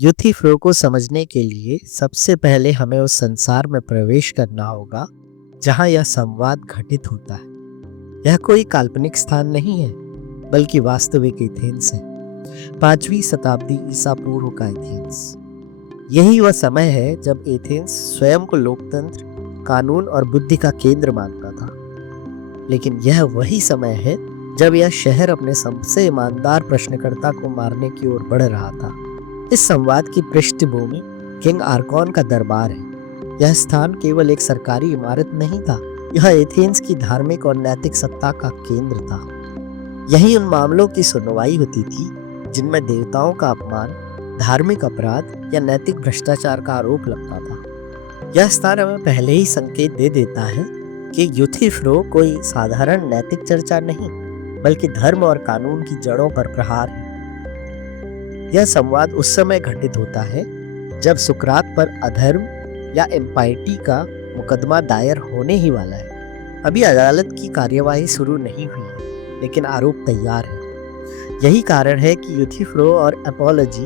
यूथीफ्रो को समझने के लिए सबसे पहले हमें उस संसार में प्रवेश करना होगा जहां यह संवाद घटित होता है। यह कोई काल्पनिक स्थान नहीं है, बल्कि वास्तविक एथेंस है। 5वीं शताब्दी ईसा पूर्व का एथेंस। यही वह समय है जब एथेंस स्वयं को लोकतंत्र, कानून और बुद्धि का केंद्र मानता था। लेकिन यह वही समय है जब यह शहर अपने सबसे ईमानदार प्रश्नकर्ता को मारने की ओर बढ़ रहा था। इस संवाद की पृष्ठभूमि किंग आर्कॉन का दरबार है। यह स्थान केवल एक सरकारी इमारत नहीं था, यह एथेंस की धार्मिक और नैतिक सत्ता का केंद्र था। यही उन मामलों की सुनवाई होती थी जिनमें देवताओं का अपमान, धार्मिक अपराध या नैतिक भ्रष्टाचार का आरोप लगता था। यह स्थान हमें पहले ही संकेत दे देता है कि यूथीफ्रो कोई साधारण नैतिक चर्चा नहीं, बल्कि धर्म और कानून की जड़ों पर प्रहार है। यह संवाद उस समय घटित होता है जब सुकरात पर अधर्म या इम्पाइटी का मुकदमा दायर होने ही वाला है। अभी अदालत की कार्यवाही शुरू नहीं हुई है, लेकिन आरोप तैयार है। यही कारण है कि यूथीफ्रो और एपोलॉजी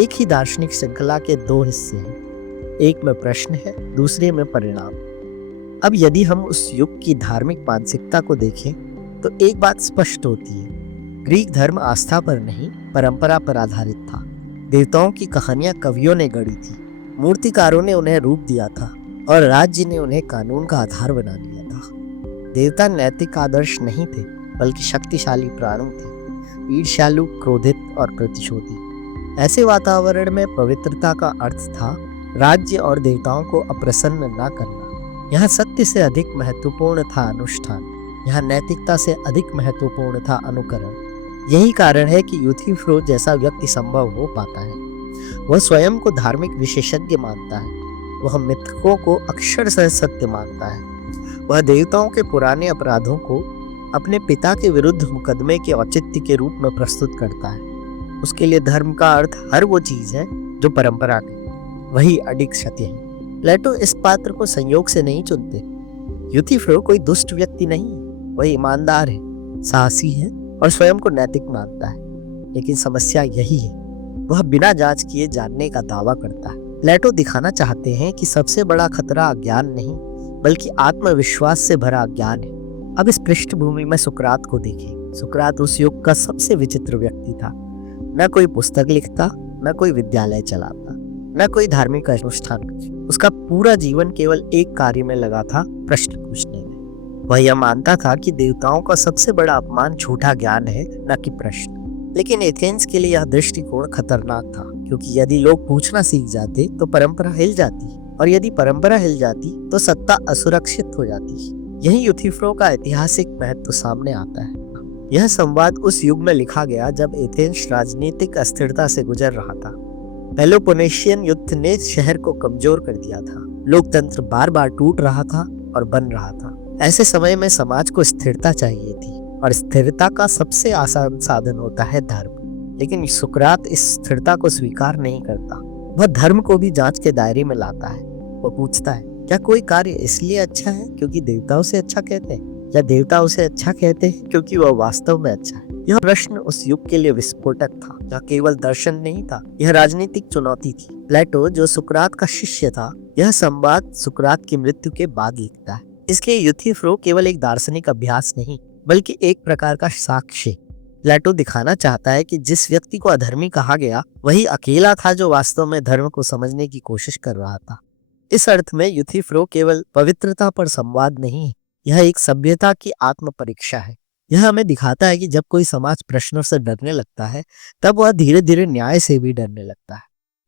एक ही दार्शनिक श्रृंखला के दो हिस्से हैं। एक में प्रश्न है, दूसरे में परिणाम। अब यदि हम उस युग की धार्मिक मानसिकता को देखें तो एक बात स्पष्ट होती है। ग्रीक धर्म आस्था पर नहीं, परंपरा पर आधारित था। देवताओं की कहानियां कवियों ने गढ़ी थी, मूर्तिकारों ने उन्हें रूप दिया था और राज्य ने उन्हें कानून का आधार बना दिया था। देवता नैतिक आदर्श नहीं थे, बल्कि शक्तिशाली प्राणी थे, ईर्ष्यालु, क्रोधित और प्रतिशोधी। ऐसे वातावरण में पवित्रता का अर्थ था राज्य और देवताओं को अप्रसन्न न करना। यहाँ सत्य से अधिक महत्वपूर्ण था अनुष्ठान, यहाँ नैतिकता से अधिक महत्वपूर्ण था अनुकरण। यही कारण है कि यूथीफ्रो जैसा व्यक्ति संभव हो पाता है। वह स्वयं को धार्मिक विशेषज्ञ मानता है, वह मिथकों को अक्षरशः सत्य मानता है, वह देवताओं के पुराने अपराधों को अपने पिता के विरुद्ध मुकदमे के औचित्य के रूप में प्रस्तुत करता है। उसके लिए धर्म का अर्थ हर वो चीज है जो परंपरा नहीं, वही अडिग सत्य है। प्लेटो इस पात्र को संयोग से नहीं चुनते। यूथीफ्रो कोई दुष्ट व्यक्ति नहीं है, वह ईमानदार है, साहसी है और स्वयं को नैतिक मानता है। लेकिन समस्या यही है, वह बिना जांच किए जानने का दावा करता है। प्लेटो दिखाना चाहते हैं कि सबसे बड़ा खतरा अज्ञान नहीं, बल्कि आत्मविश्वास से भरा अज्ञान है। अब इस पृष्ठभूमि में सुकरात को देखें। सुकरात उस युग का सबसे विचित्र व्यक्ति था। न कोई पुस्तक लिखता, न कोई विद्यालय चलाता, न कोई धार्मिक अनुष्ठान। उसका पूरा जीवन केवल एक कार्य में लगा था, प्रश्न पूछने में। वह यह मानता था कि देवताओं का सबसे बड़ा अपमान झूठा ज्ञान है, न कि प्रश्न। लेकिन एथेंस के लिए यह दृष्टिकोण खतरनाक था, क्योंकि यदि लोग पूछना सीख जाते तो परंपरा हिल जाती, और यदि परंपरा हिल जाती तो सत्ता असुरक्षित हो जाती। यही यूथीफ्रो का ऐतिहासिक महत्व सामने आता है। यह संवाद उस युग में लिखा गया जब एथेंस राजनीतिक अस्थिरता से गुजर रहा था। पेलोपोनेशियन युद्ध ने शहर को कमजोर कर दिया था, लोकतंत्र बार बार टूट रहा था और बन रहा था। ऐसे समय में समाज को स्थिरता चाहिए थी, और स्थिरता का सबसे आसान साधन होता है धर्म। लेकिन सुकरात इस स्थिरता को स्वीकार नहीं करता। वह धर्म को भी जांच के दायरे में लाता है। वह पूछता है, क्या कोई कार्य इसलिए अच्छा है क्योंकि देवता उसे अच्छा कहते हैं, या देवता उसे अच्छा कहते हैं क्योंकि वह वास्तव में अच्छा है? यह प्रश्न उस युग के लिए विस्फोटक था। यह केवल दर्शन नहीं था, यह राजनीतिक चुनौती थी। प्लेटो, जो सुकरात का शिष्य था, यह संवाद सुकरात की मृत्यु के बाद लिखता है। इसके यूथीफ्रो केवल एक दार्शनिक अभ्यास नहीं, बल्कि एक प्रकार का साक्ष्य। प्लेटो दिखाना चाहता है कि जिस व्यक्ति को अधर्मी कहा गया, वही अकेला था जो वास्तव में धर्म को समझने की कोशिश कर रहा था। इस अर्थ में यूथीफ्रो केवल पवित्रता पर संवाद नहीं है, यह एक सभ्यता की आत्म परीक्षा है। यह हमें दिखाता है कि जब कोई समाज प्रश्नों से डरने लगता है, तब वह धीरे धीरे न्याय से भी डरने लगता है,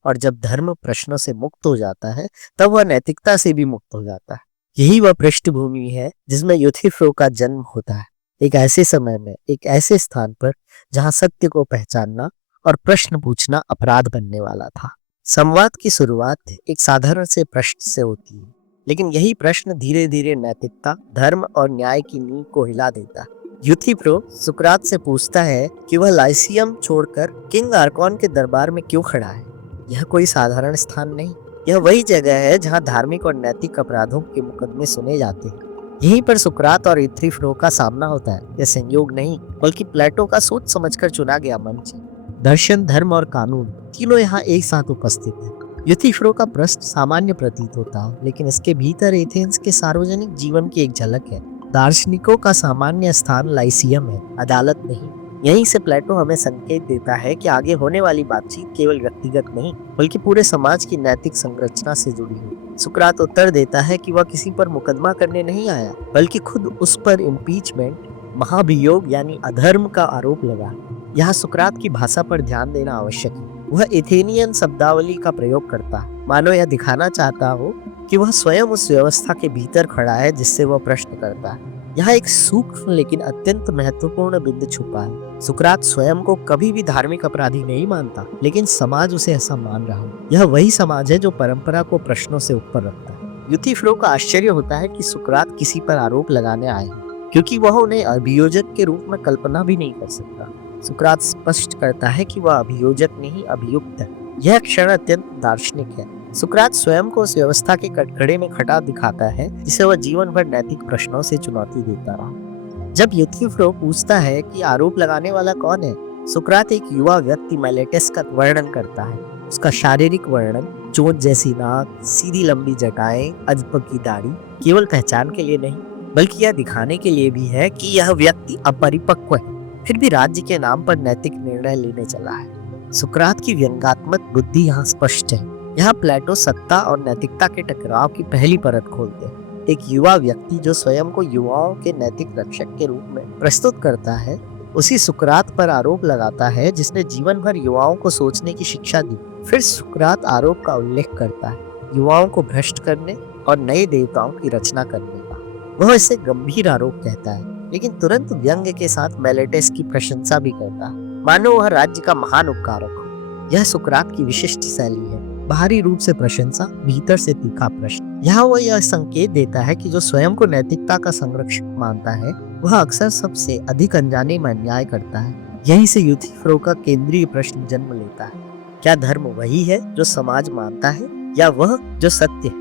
और जब धर्म प्रश्नों से मुक्त हो जाता है, तब वह नैतिकता से भी मुक्त हो जाता है। यही वह पृष्ठभूमि है जिसमें यूथीफ्रो का जन्म होता है, एक ऐसे समय में, एक ऐसे स्थान पर जहां सत्य को पहचानना और प्रश्न पूछना अपराध बनने वाला था। संवाद की शुरुआत एक साधारण से प्रश्न से होती है, लेकिन यही प्रश्न धीरे धीरे नैतिकता, धर्म और न्याय की नींव को हिला देता है। यूथीफ्रो सुकरात से पूछता है कि वह लाइसियम छोड़कर किंग आर्कॉन के दरबार में क्यों खड़ा है। यह कोई साधारण स्थान नहीं, यह वही जगह है जहां धार्मिक और नैतिक अपराधों के मुकदमे सुने जाते हैं। यहीं पर सुकरात और यूथीफ्रो का सामना होता है। यह संयोग नहीं, बल्कि प्लेटो का सोच समझकर चुना गया मंच है। दर्शन, धर्म और कानून तीनों यहाँ एक साथ उपस्थित है। यूथिफ्रो का प्रश्न सामान्य प्रतीत होता है, लेकिन इसके भीतर एथेंस के सार्वजनिक जीवन की एक झलक है। दार्शनिकों का सामान्य स्थान लाइसियम है, अदालत नहीं। यहीं से प्लेटो हमें संकेत देता है कि आगे होने वाली बातचीत केवल व्यक्तिगत नहीं, बल्कि पूरे समाज की नैतिक संरचना से जुड़ी है। सुकरात उत्तर देता है कि वह किसी पर मुकदमा करने नहीं आया, बल्कि खुद उस पर इम्पीचमेंट, महाभियोग यानी अधर्म का आरोप लगा। यहाँ सुकरात की भाषा पर ध्यान देना आवश्यक है। वह एथेनियन शब्दावली का प्रयोग करता है, मानो यह दिखाना चाहता हो कि वह स्वयं उस व्यवस्था के भीतर खड़ा है जिससे वह प्रश्न करता है। यहाँ एक सूक्ष्म लेकिन अत्यंत महत्वपूर्ण बिंदु छुपा है। सुकरात स्वयं को कभी भी धार्मिक अपराधी नहीं मानता, लेकिन समाज उसे ऐसा मान रहा है। यह वही समाज है जो परंपरा को प्रश्नों से ऊपर रखता है। यूथिफ्रो का आश्चर्य होता है कि सुकरात किसी पर आरोप लगाने आए हैं, क्योंकि वह उन्हें अभियोजक के रूप में कल्पना भी नहीं कर सकता। सुकरात स्पष्ट करता है कि वह अभियोजक नहीं, अभियुक्त है। यह क्षण अत्यंत दार्शनिक है। सुकरात स्वयं को उस व्यवस्था के कटघरे में खड़ा दिखाता है जिसे वह जीवन भर नैतिक प्रश्नों से चुनौती देता रहा। जब यूथिफ्रो पूछता है कि आरोप लगाने वाला कौन है, सुकरात एक युवा व्यक्ति मेलेटस का वर्णन करता है। उसका शारीरिक वर्णन, चोंच जैसी नाक, सीधी लंबी जटाएं, अजब की दाढ़ी, केवल पहचान के लिए नहीं, बल्कि यह दिखाने के लिए भी है कि यह व्यक्ति अपरिपक्व है, फिर भी राज्य के नाम पर नैतिक निर्णय लेने चला है। सुकरात की व्यंग्यात्मक बुद्धि यहाँ स्पष्ट है। यहाँ प्लेटो सत्ता और नैतिकता के टकराव की पहली परत खोलते हैं। एक युवा व्यक्ति जो स्वयं को युवाओं के नैतिक रक्षक के रूप में प्रस्तुत करता है, उसी सुकरात पर आरोप लगाता है जिसने जीवन भर युवाओं को सोचने की शिक्षा दी। फिर सुकरात आरोप का उल्लेख करता है, युवाओं को भ्रष्ट करने और नए देवताओं की रचना करने का। वह इसे गंभीर आरोप कहता है, लेकिन तुरंत व्यंग्य के साथ मेलेटस की प्रशंसा भी करता है, मानो वह राज्य का महान उपकारक हो। यह सुकरात की विशिष्ट शैली है, बाहरी रूप से प्रशंसा, भीतर से तीखा प्रश्न। यहाँ वह यह संकेत देता है कि जो स्वयं को नैतिकता का संरक्षक मानता है, वह अक्सर सबसे अधिक अनजाने में अन्याय करता है। यहीं से यूथिफ्रो का केंद्रीय प्रश्न जन्म लेता है, क्या धर्म वही है जो समाज मानता है, या वह जो सत्य है?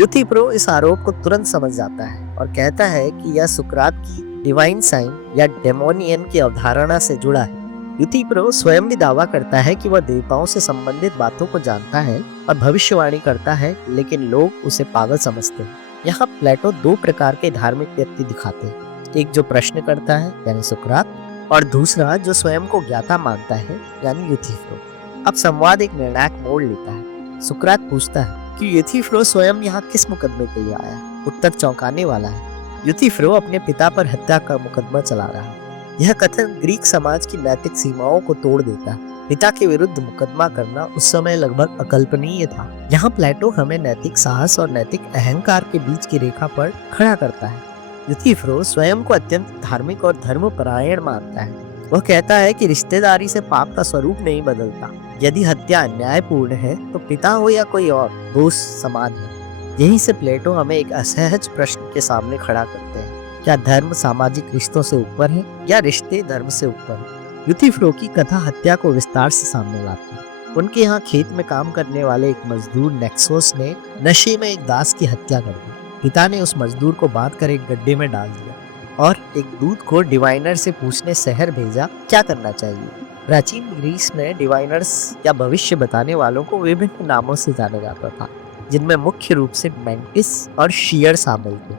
यूथिफ्रो इस आरोप को तुरंत समझ जाता है और कहता है कि यह सुकरात की डिवाइन साइन या डेमोनियन की अवधारणा से जुड़ा है। यूथिफ्रो स्वयं भी दावा करता है कि वह देवताओं से संबंधित बातों को जानता है और भविष्यवाणी करता है, लेकिन लोग उसे पागल समझते हैं। यहाँ प्लेटो दो प्रकार के धार्मिक व्यक्ति दिखाते हैं, एक जो प्रश्न करता है यानी सुकरात, और दूसरा जो स्वयं को ज्ञाता मानता है यानी यूथिफ्रो। अब संवाद एक निर्णायक मोड़ लेता है। सुकरात पूछता है कि यूथिफ्रो स्वयं यहाँ किस मुकदमे के लिए आया? उत्तर चौंकाने वाला है। यूथिफ्रो अपने पिता पर हत्या का मुकदमा चला रहा है। यह कथन ग्रीक समाज की नैतिक सीमाओं को तोड़ देता है। पिता के विरुद्ध मुकदमा करना उस समय लगभग अकल्पनीय था। यहाँ प्लेटो हमें नैतिक साहस और नैतिक अहंकार के बीच की रेखा पर खड़ा करता है। यूथिफ्रो स्वयं को अत्यंत धार्मिक और धर्मपरायण मानता है। वह कहता है कि रिश्तेदारी से पाप का स्वरूप नहीं बदलता। यदि हत्या अन्यायपूर्ण है तो पिता हो या कोई और, दोष समान है। यहीं से प्लेटो हमें एक असहज प्रश्न के सामने खड़ा करते हैं, क्या धर्म सामाजिक रिश्तों से ऊपर है या रिश्ते धर्म से ऊपर है? यूथिफ्रो की कथा हत्या को विस्तार से सामने लाती है। उनके यहाँ खेत में काम करने वाले एक मजदूर नेक्सोस ने नशे में एक दास की हत्या कर दी। पिता ने उस मजदूर को बांधकर एक गड्ढे में डाल दिया और एक दूत को डिवाइनर से पूछने शहर भेजा, क्या करना चाहिए। प्राचीन ग्रीस में डिवाइनर्स या भविष्य बताने वालों को विभिन्न नामों से जाना जाता था, जिनमें मुख्य रूप से मेंटिस और शियर शामिल थे,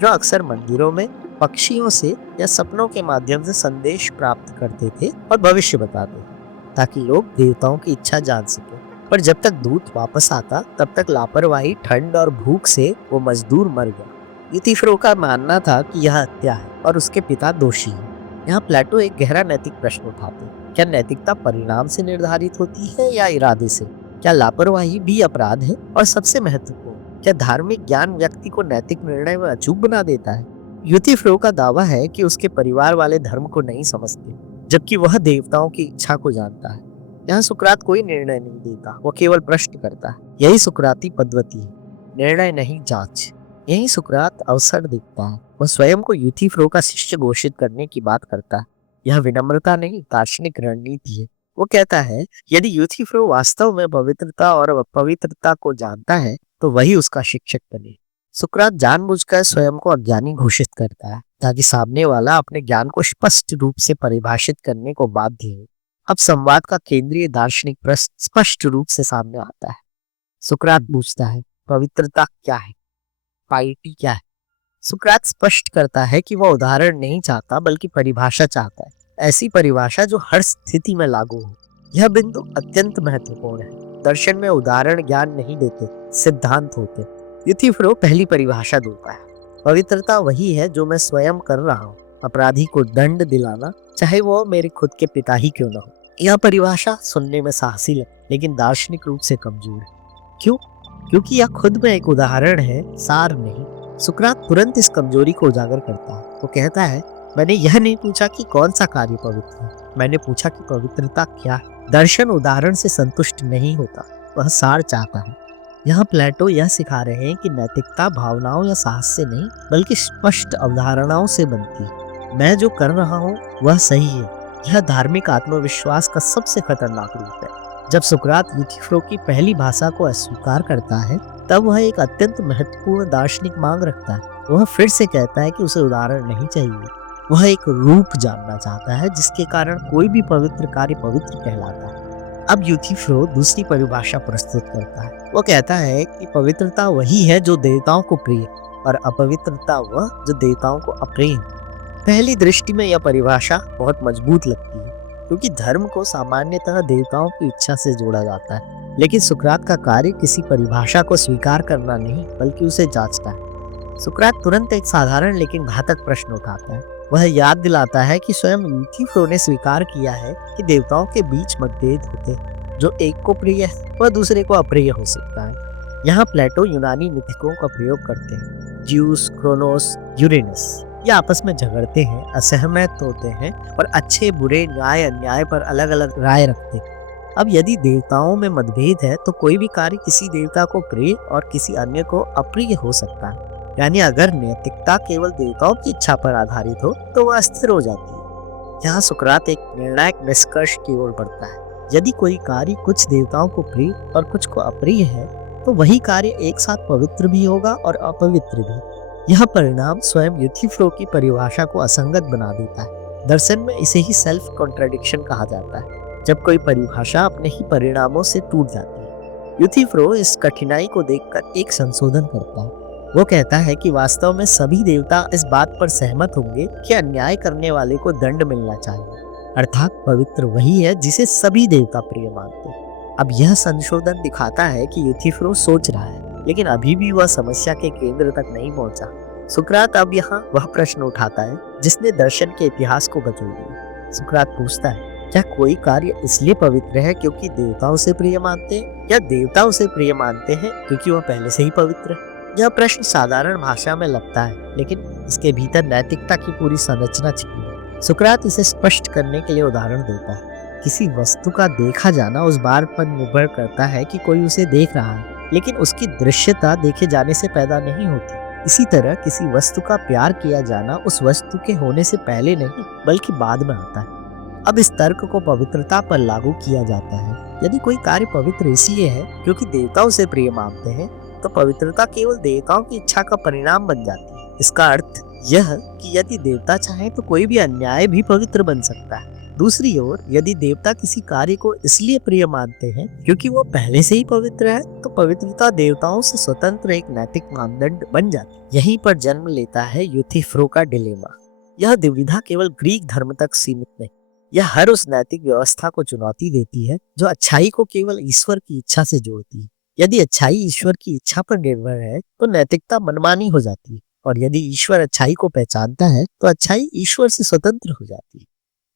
जो अक्सर मंदिरों में पक्षियों से या सपनों के माध्यम से संदेश प्राप्त करते थे और भविष्य बताते थे, ताकि लोग देवताओं की इच्छा जान सके। पर जब तक दूत वापस आता, तब तक लापरवाही, ठंड और भूख से वो मजदूर मर गया। यूथिफ्रो का मानना था कि यह हत्या है और उसके पिता दोषी हैं। यहाँ प्लेटो एक गहरा नैतिक प्रश्न उठाते हैं, क्या नैतिकता परिणाम से निर्धारित होती है या इरादे से? क्या लापरवाही भी अपराध है? और सबसे महत्वपूर्ण, क्या धार्मिक ज्ञान व्यक्ति को नैतिक निर्णय में अचूक बना देता है? यूथिफ्रो का दावा है कि उसके परिवार वाले धर्म को नहीं समझते, जबकि वह देवताओं की इच्छा को जानता है। यहाँ सुकरात कोई निर्णय नहीं देता, वो केवल प्रश्न करता है। यही सुकराती पद्धति है, निर्णय नहीं जांच। यही सुकरात अवसर देखता है। वह स्वयं को यूथिफ्रो का शिष्य घोषित करने की बात करता है। यह विनम्रता नहीं, दार्शनिक रणनीति है। वो कहता है, यदि यूथिफ्रो वास्तव में पवित्रता और अपवित्रता को जानता है तो वही उसका शिक्षक बने। सुकरात जानबूझकर स्वयं को अज्ञानी घोषित करता है, ताकि सामने वाला अपने ज्ञान को स्पष्ट रूप से परिभाषित करने को बाध्य हो। अब संवाद का केंद्रीय दार्शनिक प्रश्न स्पष्ट रूप से सामने आता है। सुकरात पूछता है, पवित्रता क्या है, पाइटी क्या है? सुकरात स्पष्ट करता है कि वह उदाहरण नहीं चाहता बल्कि परिभाषा चाहता है, ऐसी परिभाषा जो हर स्थिति में लागू हो। यह बिंदु अत्यंत महत्वपूर्ण है। दर्शन में उदाहरण ज्ञान नहीं देते, सिद्धांत होते। यूथिफ्रो पहली परिभाषा देता है, पवित्रता वही है जो मैं स्वयं कर रहा हूँ। अपराधी को दंड दिलाना, चाहे वो मेरे खुद के पिता ही क्यों न हो। यह परिभाषा सुनने में साहसी है, लेकिन दार्शनिक रूप से कमजोर है। क्यों? क्योंकि यह खुद में एक उदाहरण है, सार नहीं। सुकरात तुरंत इस कमजोरी को उजागर करता है। वो कहता है, मैंने यह नहीं पूछा कि कौन सा कार्य पवित्र है, मैंने पूछा कि पवित्रता क्या है। दर्शन उदाहरण से संतुष्ट नहीं होता, वह सार चाहता है। यहाँ प्लेटो यह सिखा रहे हैं कि नैतिकता भावनाओं या साहस से नहीं बल्कि स्पष्ट अवधारणाओं से बनती है। मैं जो कर रहा हूँ वह सही है। यह धार्मिक आत्मविश्वास का सबसे खतरनाक रूप है। जब सुकरात यूथिफ्रो की पहली भाषा को अस्वीकार करता है, तब वह एक अत्यंत महत्वपूर्ण दार्शनिक मांग रखता है। वह फिर से कहता है कि उसे उदाहरण नहीं चाहिए, वह एक रूप जानना चाहता है जिसके कारण कोई भी पवित्र कार्य पवित्र कहलाता है। अब यूथिफ्रो दूसरी परिभाषा प्रस्तुत करता है। वो कहता है कि पवित्रता वही है जो देवताओं को प्रिय, और अपवित्रता वह जो देवताओं को अप्रिय है। पहली दृष्टि में यह परिभाषा बहुत मजबूत लगती है, क्योंकि धर्म को सामान्यतः देवताओं की इच्छा से जोड़ा जाता है। लेकिन सुकरात का कार्य किसी परिभाषा को स्वीकार करना नहीं बल्कि उसे जांचता है। सुकरात तुरंत एक साधारण लेकिन घातक प्रश्न उठाता है। वह याद दिलाता है कि स्वयं यूथिफ्रो ने स्वीकार किया है कि देवताओं के बीच मतभेद होते हैं। जो एक को प्रिय है वह दूसरे को अप्रिय हो सकता है। यहाँ प्लेटो यूनानी मिथिकों का प्रयोग करते हैं। ज्यूस, क्रोनोस, यूरेनस ये आपस में झगड़ते हैं, असहमत होते हैं और अच्छे बुरे न्याय अन्याय पर अलग अलग राय रखते हैं। अब यदि देवताओं में मतभेद है तो कोई भी कार्य किसी देवता को प्रिय और किसी अन्य को अप्रिय हो सकता है। यानी अगर नैतिकता केवल देवताओं की इच्छा पर आधारित हो तो वह अस्थिर हो जाती है। यहाँ सुकरात एक निर्णायक निष्कर्ष की ओर बढ़ता है। यदि कोई कार्य कुछ देवताओं को प्रिय और कुछ को अप्रिय है तो वही कार्य एक साथ पवित्र भी होगा और अपवित्र भी। यह परिणाम स्वयं यूथिफ्रो की परिभाषा को असंगत बना देता है। दर्शन में इसे ही सेल्फ कॉन्ट्रडिक्शन कहा जाता है, जब कोई परिभाषा अपने ही परिणामों से टूट जाती है। यूथिफ्रो इस कठिनाई को देखकर एक संशोधन करता है। वो कहता है कि वास्तव में सभी देवता इस बात पर सहमत होंगे कि अन्याय करने वाले को दंड मिलना चाहिए, अर्थात पवित्र वही है जिसे सभी देवता प्रिय मानते हैं। अब यह संशोधन दिखाता है कि यूथिफ्रो सोच रहा है, लेकिन अभी भी वह समस्या के केंद्र तक नहीं पहुंचा। सुकरात अब यहाँ वह प्रश्न उठाता है जिसने दर्शन के इतिहास को बदल दिया। सुकरात पूछता है, क्या कोई कार्य इसलिए पवित्र है क्योंकि देवता उसे प्रिय मानते हैं, या देवता उसे प्रिय मानते हैं क्योंकि वह पहले से ही पवित्र है? यह प्रश्न साधारण भाषा में लगता है, लेकिन इसके भीतर नैतिकता की पूरी संरचना छिपी है। सुकरात इसे स्पष्ट करने के लिए उदाहरण देता है। किसी वस्तु का देखा जाना उस बात पर निर्भर करता है कि कोई उसे देख रहा है, लेकिन उसकी दृश्यता देखे जाने से पैदा नहीं होती। इसी तरह किसी वस्तु का प्यार किया जाना उस वस्तु के होने से पहले नहीं बल्कि बाद में आता है। अब इस तर्क को पवित्रता पर लागू किया जाता है। यदि कोई कार्य पवित्र इसलिए है क्योंकि देवता उसे प्रिय मानते हैं, तो पवित्रता केवल देवताओं की इच्छा का परिणाम बन जाती है। इसका अर्थ यह कि यदि देवता चाहे तो कोई भी अन्याय भी पवित्र बन सकता है। दूसरी ओर यदि देवता किसी कार्य को इसलिए प्रिय मानते हैं क्योंकि वो पहले से ही पवित्र है, तो पवित्रता देवताओं से स्वतंत्र एक नैतिक मानदंड बन जाती है। यहीं पर जन्म लेता है यूथिफ्रो का डिलेमा। यह दुविधा केवल ग्रीक धर्म तक सीमित नहीं, यह हर उस नैतिक व्यवस्था को चुनौती देती है जो अच्छाई को केवल ईश्वर की इच्छा से जोड़ती है। यदि अच्छाई ईश्वर की इच्छा पर निर्भर है तो नैतिकता मनमानी हो जाती है, और यदि ईश्वर अच्छाई को पहचानता है तो अच्छाई ईश्वर से स्वतंत्र हो जाती है।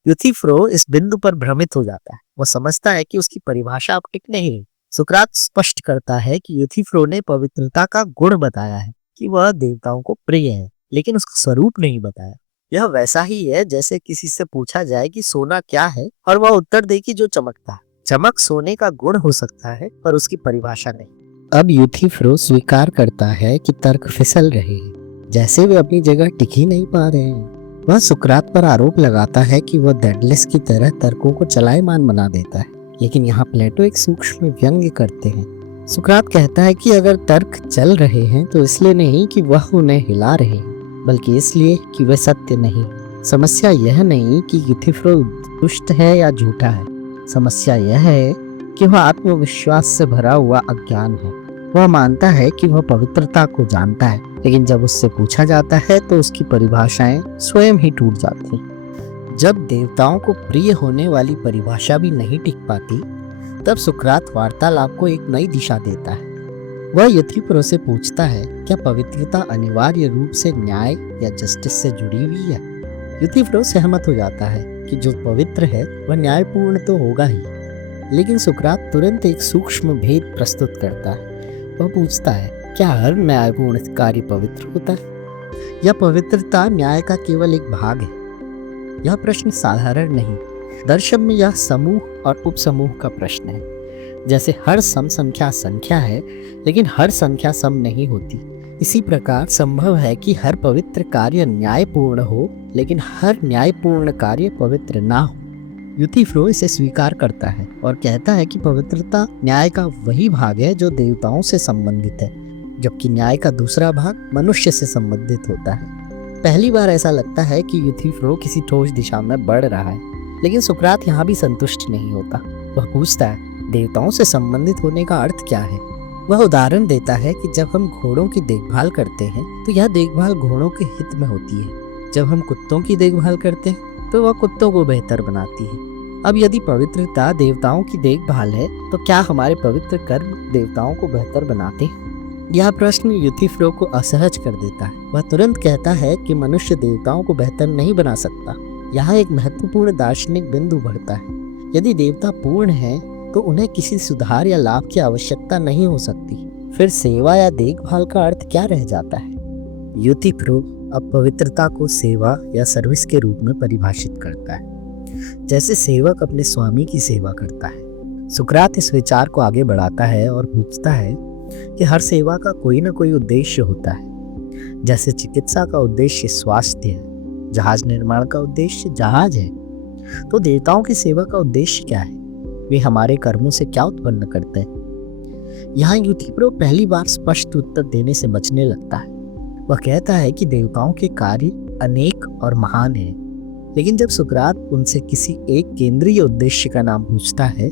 यूथिफ्रो इस बिंदु पर भ्रमित हो जाता है। वो समझता है कि उसकी परिभाषा अब टिक नहीं रही। सुकरात स्पष्ट करता है कि यूथिफ्रो ने पवित्रता का गुण बताया है कि वह देवताओं को प्रिय है, लेकिन उसका स्वरूप नहीं बताया। यह वैसा ही है जैसे किसी से पूछा जाए कि सोना क्या है और वह उत्तर दे कि जो चमकता है। चमक सोने का गुण हो सकता है पर उसकी परिभाषा नहीं। अब यूथिफ्रो स्वीकार करता है कि तर्क फिसल रहे हैं, जैसे वे अपनी जगह टिक ही नहीं पा रहे हैं। वह सुकरात पर आरोप लगाता है कि वह डेडलिस की तरह तर्कों को चलायमान बना देता है, लेकिन यहाँ प्लेटो एक सूक्ष्म व्यंग्य करते हैं। सुकरात कहता है कि अगर तर्क चल रहे हैं तो इसलिए नहीं कि वह उन्हें हिला रहे हैं, बल्कि इसलिए कि वे सत्य नहीं। समस्या यह नहीं कि यूथिफ्रो दुष्ट है या झूठा है, समस्या यह है कि वह आत्मविश्वास से भरा हुआ अज्ञान है। वह मानता है कि वह पवित्रता को जानता है, लेकिन जब उससे पूछा जाता है तो उसकी परिभाषाएं स्वयं ही टूट जाती हैं। जब देवताओं को प्रिय होने वाली परिभाषा भी नहीं टिक पाती, तब सुकरात वार्तालाप को एक नई दिशा देता है। वह यूथिफ्रो से पूछता है, क्या पवित्रता अनिवार्य रूप से न्याय या जस्टिस से जुड़ी हुई है? यूथिफ्रो सहमत हो जाता है कि जो पवित्र है वह न्यायपूर्ण तो होगा ही, लेकिन सुकरात तुरंत एक सूक्ष्म भेद प्रस्तुत करता है। वह पूछता है, क्या हर न्यायपूर्ण कार्य पवित्र होता है या पवित्रता न्याय का केवल एक भाग है? यह प्रश्न साधारण नहीं, दर्शन में यह समूह और उपसमूह का प्रश्न है। जैसे हर सम संख्या संख्या है, लेकिन हर संख्या सम नहीं होती, इसी प्रकार संभव है कि हर पवित्र कार्य न्यायपूर्ण हो, लेकिन हर न्यायपूर्ण कार्य पवित्र ना हो। यूथिफ्रो इसे स्वीकार करता है और कहता है कि पवित्रता न्याय का वही भाग है जो देवताओं से संबंधित है, जबकि न्याय का दूसरा भाग मनुष्य से संबंधित होता है। पहली बार ऐसा लगता है कि यूथिफ्रो किसी ठोस दिशा में बढ़ रहा है, लेकिन सुकरात यहाँ भी संतुष्ट नहीं होता। वह पूछता है, देवताओं से संबंधित होने का अर्थ क्या है? वह उदाहरण देता है कि जब हम घोड़ों की देखभाल करते हैं तो यह देखभाल घोड़ों के हित में होती है। जब हम कुत्तों की देखभाल करते हैं तो वह कुत्तों को बेहतर बनाती है। अब यदि पवित्रता देवताओं की देखभाल है, तो क्या हमारे पवित्र कर्म देवताओं को बेहतर बनाते हैं? यह प्रश्न यूथिफ्रो को असहज कर देता है। वह तुरंत कहता है कि मनुष्य देवताओं को बेहतर नहीं बना सकता। यहाँ एक महत्वपूर्ण दार्शनिक बिंदु बढ़ता है। यदि देवता पूर्ण है तो उन्हें किसी सुधार या लाभ की आवश्यकता नहीं हो सकती। फिर सेवा या देखभाल का अर्थ क्या रह जाता है? यूथिफ्रो अब पवित्रता को सेवा या सर्विस के रूप में परिभाषित करता है, जैसे सेवक अपने स्वामी की सेवा करता है। सुकरात इस विचार को आगे बढ़ाता है और पूछता है कि हर सेवा का कोई ना कोई उद्देश्य होता है। जैसे चिकित्सा का उद्देश्य स्वास्थ्य है, जहाज निर्माण का उद्देश्य जहाज है, तो देवताओं की सेवा का उद्देश्य क्या है? वे हमारे कर्मों से क्या उत्पन्न करते हैं? यहाँ यूथिफ्रो पहली बार स्पष्ट उत्तर देने से बचने लगता है। वह कहता है कि देवताओं के कार्य अनेक और महान हैं, लेकिन जब सुकरात उनसे किसी एक केंद्रीय उद्देश्य का नाम पूछता है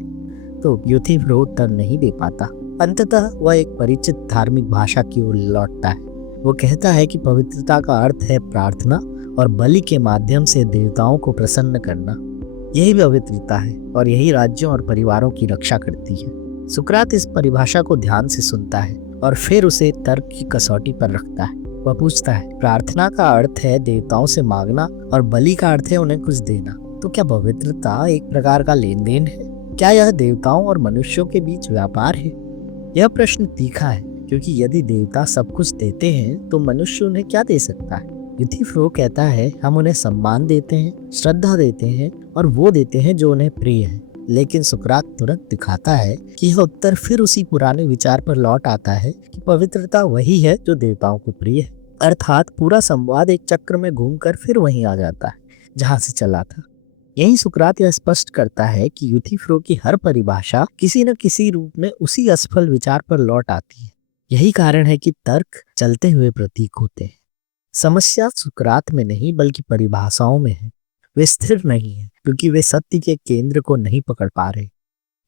तो यूथिफ्रो उत्तर नहीं दे पाता। अंततः वह एक परिचित धार्मिक भाषा की ओर लौटता है। वो कहता है कि पवित्रता का अर्थ है प्रार्थना और बलि के माध्यम से देवताओं को प्रसन्न करना। यही पवित्रता है और यही राज्यों और परिवारों की रक्षा करती है। सुकरात इस परिभाषा को ध्यान से सुनता है और फिर उसे तर्क की कसौटी पर रखता है। वह पूछता है, प्रार्थना का अर्थ है देवताओं से मांगना और बलि का अर्थ है उन्हें कुछ देना, तो क्या पवित्रता एक प्रकार का लेन देन है? क्या यह देवताओं और मनुष्यों के बीच व्यापार है? यह प्रश्न तीखा है, क्योंकि यदि देवता सब कुछ देते हैं तो मनुष्य उन्हें क्या दे सकता है? यूथिफ्रो कहता है, हम उन्हें सम्मान देते हैं, श्रद्धा देते हैं और वो देते हैं जो उन्हें प्रिय है। लेकिन सुकरात तुरंत दिखाता है कि यह उत्तर फिर उसी पुराने विचार पर लौट आता है कि पवित्रता वही है जो देवताओं को प्रिय है। अर्थात पूरा संवाद एक चक्र में घूमकर फिर वहीं आ जाता है जहां से चला था। यही सुकरात यह स्पष्ट करता है कि यूथिफ्रो की हर परिभाषा किसी न किसी रूप में उसी असफल विचार पर लौट आती है। यही कारण है कि तर्क चलते हुए प्रतीक होते हैं। समस्या सुकरात में नहीं बल्कि परिभाषाओं में है। वे स्थिर नहीं है क्योंकि वे सत्य के केंद्र को नहीं पकड़ पा रहे।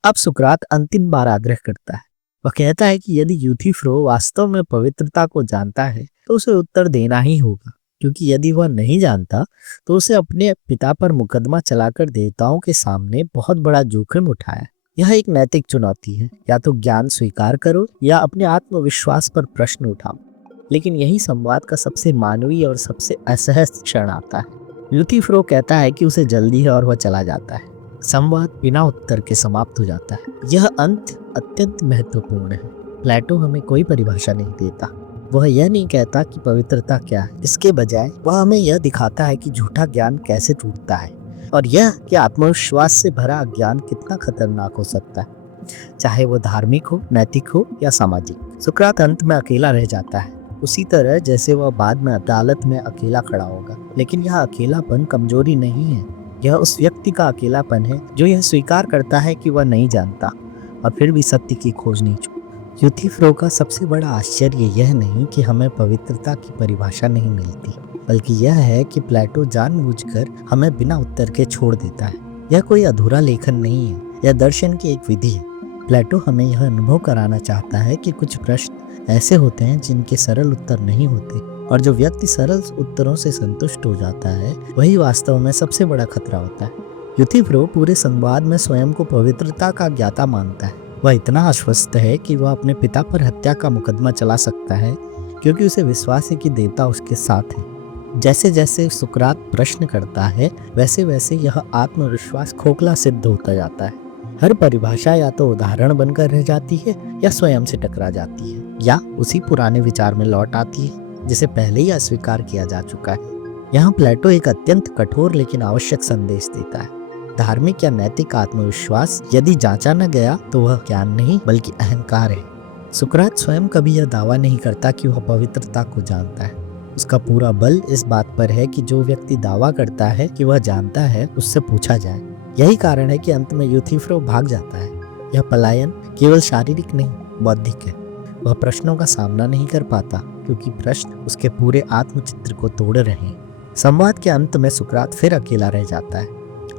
अब सुकरात अंतिम बार आग्रह करता है। वह कहता है कि यदि यूथिफ्रो वास्तव में पवित्रता को जानता है तो उसे उत्तर देना ही होगा, क्योंकि यदि वह नहीं जानता तो उसे अपने पिता पर मुकदमा चलाकर देवताओं के सामने बहुत बड़ा जोखिम उठाया। यह एक नैतिक चुनौती है, या तो ज्ञान स्वीकार करो या अपने आत्मविश्वास पर प्रश्न उठाओ। लेकिन यही संवाद का सबसे मानवीय और सबसे असहज क्षण आता है। यूथिफ्रो कहता है कि उसे जल्दी है और वह चला जाता है। संवाद बिना उत्तर के समाप्त हो जाता है। यह अंत अत्यंत महत्वपूर्ण है। प्लेटो हमें कोई परिभाषा नहीं देता। वह यह नहीं कहता कि पवित्रता क्या है, इसके बजाय वह हमें यह दिखाता है कि झूठा ज्ञान कैसे टूटता है और यह कि आत्मविश्वास से भरा ज्ञान कितना खतरनाक हो सकता है, चाहे वो धार्मिक हो, नैतिक हो या सामाजिक। सुकरात अंत में अकेला रह जाता है, उसी तरह जैसे वह बाद में अदालत में अकेला खड़ा होगा। लेकिन यह अकेलापन कमजोरी नहीं है, यह उस व्यक्ति का अकेलापन है जो यह स्वीकार करता है कि वह नहीं जानता और फिर भी सत्य की खोज नहीं छोड़ता। यूथिफ्रो का सबसे बड़ा आश्चर्य यह नहीं कि हमें पवित्रता की परिभाषा नहीं मिलती, बल्कि यह है कि प्लेटो जानबूझकर हमें बिना उत्तर के छोड़ देता है। यह कोई अधूरा लेखन नहीं है, यह दर्शन की एक विधि है। प्लेटो हमें यह अनुभव कराना चाहता है कि कुछ प्रश्न ऐसे होते हैं जिनके सरल उत्तर नहीं होते, और जो व्यक्ति सरल उत्तरों से संतुष्ट हो जाता है वही वास्तव में सबसे बड़ा खतरा होता है। यूथिफ्रो पूरे संवाद में स्वयं को पवित्रता का ज्ञाता मानता है। वह इतना आश्वस्त है कि वह अपने पिता पर हत्या का मुकदमा चला सकता है, क्योंकि उसे विश्वास है कि देवता उसके साथ है। जैसे जैसे सुकरात प्रश्न करता है वैसे वैसे यह आत्मविश्वास खोखला सिद्ध होता जाता है। हर परिभाषा या तो उदाहरण बनकर रह जाती है या स्वयं से टकरा जाती है, या उसी पुराने विचार में लौट आती है जिसे पहले ही अस्वीकार किया जा चुका है। यहाँ प्लेटो एक अत्यंत कठोर लेकिन आवश्यक संदेश देता है। धार्मिक या नैतिक आत्मविश्वास यदि जांचा न गया तो वह ज्ञान नहीं बल्कि अहंकार है। सुकरात स्वयं कभी यह दावा नहीं करता कि वह पवित्रता को जानता है। उसका पूरा बल इस बात पर है कि जो व्यक्ति दावा करता है कि वह जानता है उससे पूछा जाए। यही कारण है कि अंत में यूथिफ्रो भाग जाता है। यह पलायन केवल शारीरिक नहीं बौद्धिक है। वह प्रश्नों का सामना नहीं कर पाता क्योंकि प्रश्न उसके पूरे आत्मचित्र को तोड़ रहे हैं। संवाद के अंत में सुकरात फिर अकेला रह जाता है,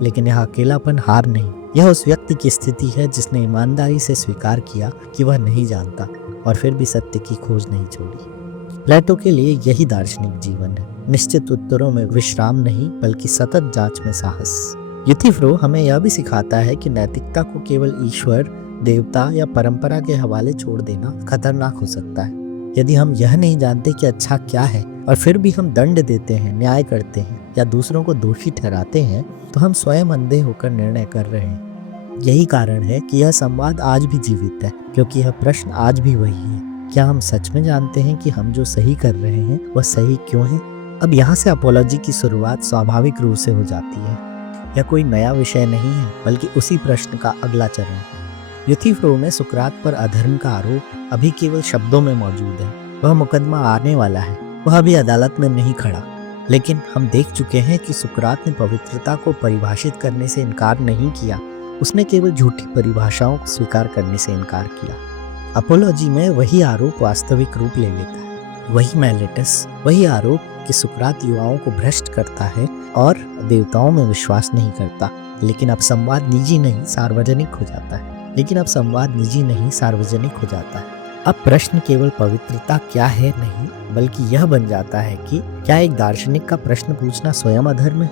लेकिन यह अकेलापन हार नहीं, यह उस व्यक्ति की स्थिति है जिसने ईमानदारी से स्वीकार किया कि वह नहीं जानता और फिर भी सत्य की खोज नहीं छोड़ी। प्लेटो के लिए यही दार्शनिक जीवन है, निश्चित उत्तरों में विश्राम नहीं बल्कि सतत जांच में साहस। यूथिफ्रो हमें यह भी सिखाता है कि नैतिकता को केवल ईश्वर, देवता या परंपरा के हवाले छोड़ देना खतरनाक हो सकता है। यदि हम यह नहीं जानते कि अच्छा क्या है और फिर भी हम दंड देते हैं, न्याय करते हैं या दूसरों को दोषी ठहराते हैं, तो हम स्वयं अंधे होकर निर्णय कर रहे हैं। यही कारण है कि यह संवाद आज भी जीवित है, क्योंकि यह प्रश्न आज भी वही है, क्या हम सच में जानते हैं कि हम जो सही कर रहे हैं वह सही क्यों है? अब यहाँ से अपोलॉजी की शुरुआत स्वाभाविक रूप से हो जाती है। यह कोई नया विषय नहीं है बल्कि उसी प्रश्न का अगला चरण है। यूथिफ्रो में सुकरात पर अधर्म का आरोप अभी केवल शब्दों में मौजूद है। वह मुकदमा आने वाला है, वह अभी अदालत में नहीं खड़ा। लेकिन हम देख चुके हैं कि सुकरात ने पवित्रता को परिभाषित करने से इनकार नहीं किया, उसने केवल झूठी परिभाषाओं को स्वीकार करने से इनकार किया। अपोलॉजी में वही आरोप वास्तविक रूप ले लेता है, वही मैलेटस, वही आरोप कि सुकरात युवाओं को भ्रष्ट करता है और देवताओं में विश्वास नहीं करता। लेकिन अब संवाद निजी नहीं सार्वजनिक हो जाता है। अब प्रश्न केवल पवित्रता क्या है नहीं, बल्कि यह बन जाता है कि क्या एक दार्शनिक का प्रश्न पूछना स्वयं अधर्म है?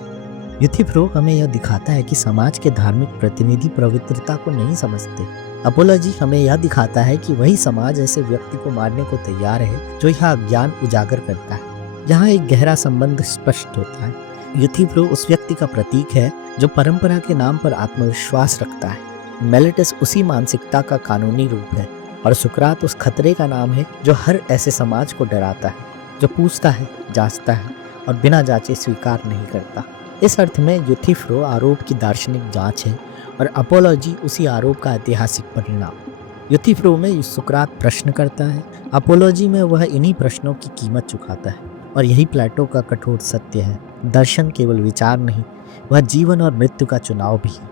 यूथिफ्रो हमें यह दिखाता है कि समाज के धार्मिक प्रतिनिधि पवित्रता को नहीं समझते। अपोलॉजी हमें यह दिखाता है कि वही समाज ऐसे व्यक्ति को मारने को तैयार है जो यह अज्ञान उजागर करता है। यहाँ एक गहरा संबंध स्पष्ट होता है। यूथिफ्रो उस व्यक्ति का प्रतीक है जो परंपरा के नाम पर आत्मविश्वास रखता है। मैलेटस उसी मानसिकता का कानूनी रूप है और सुकरात उस खतरे का नाम है जो हर ऐसे समाज को डराता है, जो पूछता है, जांचता है और बिना जांचे स्वीकार नहीं करता। इस अर्थ में यूथिफ्रो आरोप की दार्शनिक जांच है और अपोलॉजी उसी आरोप का ऐतिहासिक परिणाम। यूथिफ्रो में सुकरात प्रश्न करता है, अपोलॉजी में वह इन्हीं प्रश्नों की कीमत चुकाता है। और यही प्लेटो का कठोर सत्य है, दर्शन केवल विचार नहीं, वह जीवन और मृत्यु का चुनाव भी है।